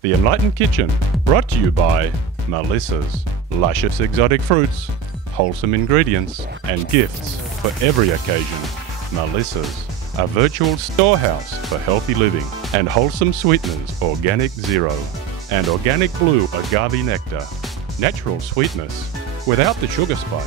The Enlightened Kitchen, brought to you by Melissa's. Luscious exotic fruits, wholesome ingredients, and gifts for every occasion. Melissa's, a virtual storehouse for healthy living. And wholesome sweeteners, Organic Zero. And Organic Blue Agave Nectar. Natural sweetness, without the sugar spike.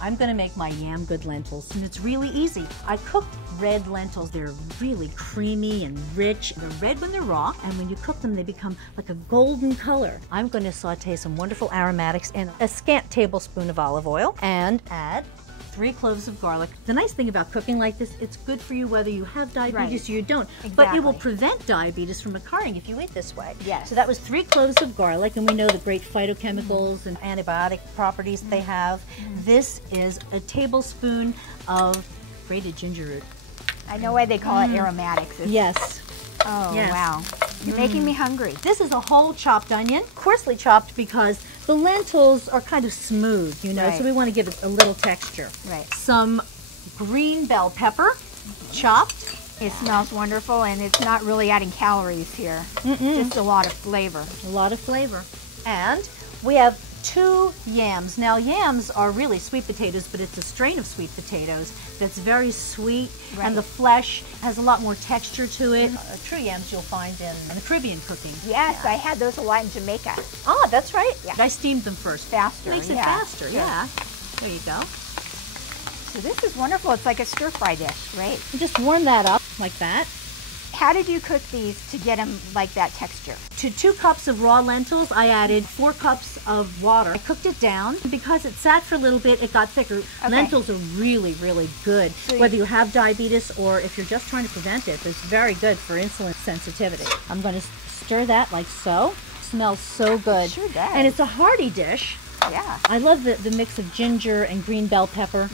I'm going to make my yam good lentils, and it's really easy. I cook red lentils. They're really creamy and rich. They're red when they're raw, and when you cook them, they become like a golden color. I'm going to saute some wonderful aromatics in a scant tablespoon of olive oil and add 3 cloves of garlic. The nice thing about cooking like this, it's good for you whether you have diabetes or you don't. Exactly. But it will prevent diabetes from occurring if you eat this way. Yes. So that was 3 cloves of garlic, and we know the great phytochemicals and antibiotic properties they have. This is a tablespoon of grated ginger root. I know why they call it aromatics. Yes. Oh, yes. Wow. You're making me hungry. This is a whole chopped onion, coarsely chopped because the lentils are kind of smooth, you know, so we want to give it a little texture. Right. Some green bell pepper, chopped. It smells wonderful, and it's not really adding calories here. Just a lot of flavor. A lot of flavor. And we have 2 yams. Now, yams are really sweet potatoes, but it's a strain of sweet potatoes that's very sweet, and the flesh has a lot more texture to it. True yams you'll find in the Caribbean cooking. Yes, I had those a lot in Jamaica. Ah, that's right. Yeah. I steamed them first. Faster. Makes it faster, yeah. There you go. So this is wonderful. It's like a stir-fry dish, right? And just warm that up like that. How did you cook these to get them like that texture? To 2 cups of raw lentils, I added 4 cups of water. I cooked it down. Because it sat for a little bit, it got thicker. Okay. Lentils are really, really good. So whether you have diabetes or if you're just trying to prevent it, it's very good for insulin sensitivity. I'm going to stir that like so. It smells so good. It sure does. And it's a hearty dish. Yeah. I love the mix of ginger and green bell pepper.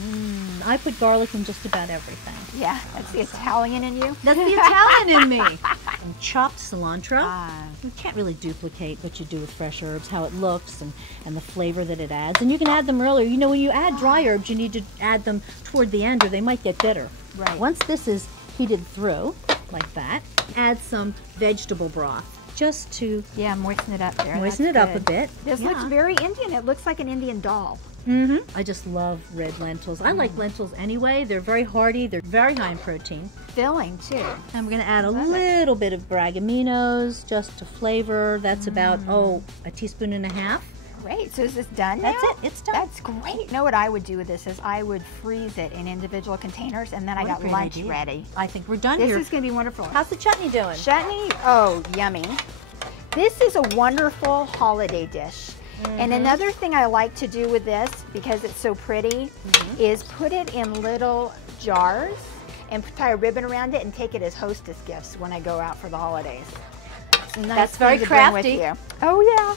I put garlic in just about everything. Yeah, that's the Italian in you. That's the Italian in me. And chopped cilantro. You can't really duplicate what you do with fresh herbs, how it looks and the flavor that it adds. And you can add them earlier. You know, when you add dry herbs, you need to add them toward the end or they might get bitter. Right. Once this is heated through, like that, add some vegetable broth. Just to moisten it up there. Moisten it up a bit. This looks very Indian. It looks like an Indian doll. I just love red lentils. I like lentils anyway. They're very hearty. They're very high in protein. Filling too. And we're going to add a little bit of bragaminos just to flavor. That's about, a teaspoon and a half. Great. So is this done now? That's it. It's done. That's great. You know what I would do with this is I would freeze it in individual containers, and then I got lunch ready. I think we're done here. This is going to be wonderful. How's the chutney doing? Chutney? Oh, yummy. This is a wonderful holiday dish. And another thing I like to do with this, because it's so pretty, is put it in little jars and tie a ribbon around it and take it as hostess gifts when I go out for the holidays. It's a nice That's very thing to bring crafty. with you. Oh yeah.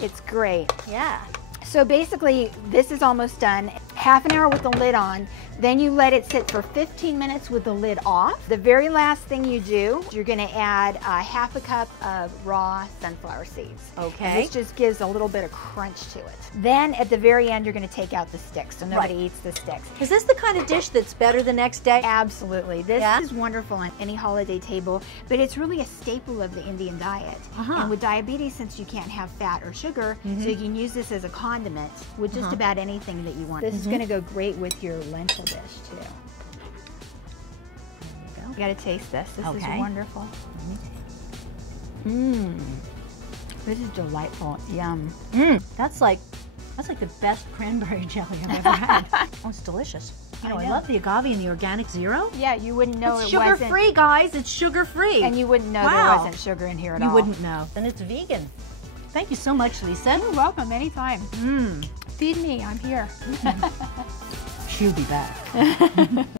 It's great. Yeah. So basically, this is almost done. Half an hour with the lid on. Then you let it sit for 15 minutes with the lid off. The very last thing you do, you're going to add a half a cup of raw sunflower seeds. Okay. And this just gives a little bit of crunch to it. Then at the very end, you're going to take out the sticks, so nobody eats the sticks. Is this the kind of dish that's better the next day? Absolutely. This is wonderful on any holiday table, but it's really a staple of the Indian diet. And with diabetes, since you can't have fat or sugar, so you can use this as a condiment with just about anything that you want. This is going to go great with your lentil dish too. There you go. You got to taste this. This is wonderful. This is delightful. Yum. That's like the best cranberry jelly I've ever had. Oh, it's delicious. You know, I love the agave and the Organic Zero. Yeah, you wouldn't know it's it wasn't. sugar-free, guys. It's sugar-free. And you wouldn't know there wasn't sugar in here at all. You wouldn't know. And it's vegan. Thank you so much, Lisa. You're welcome. Anytime. Feed me. I'm here. She'll be back.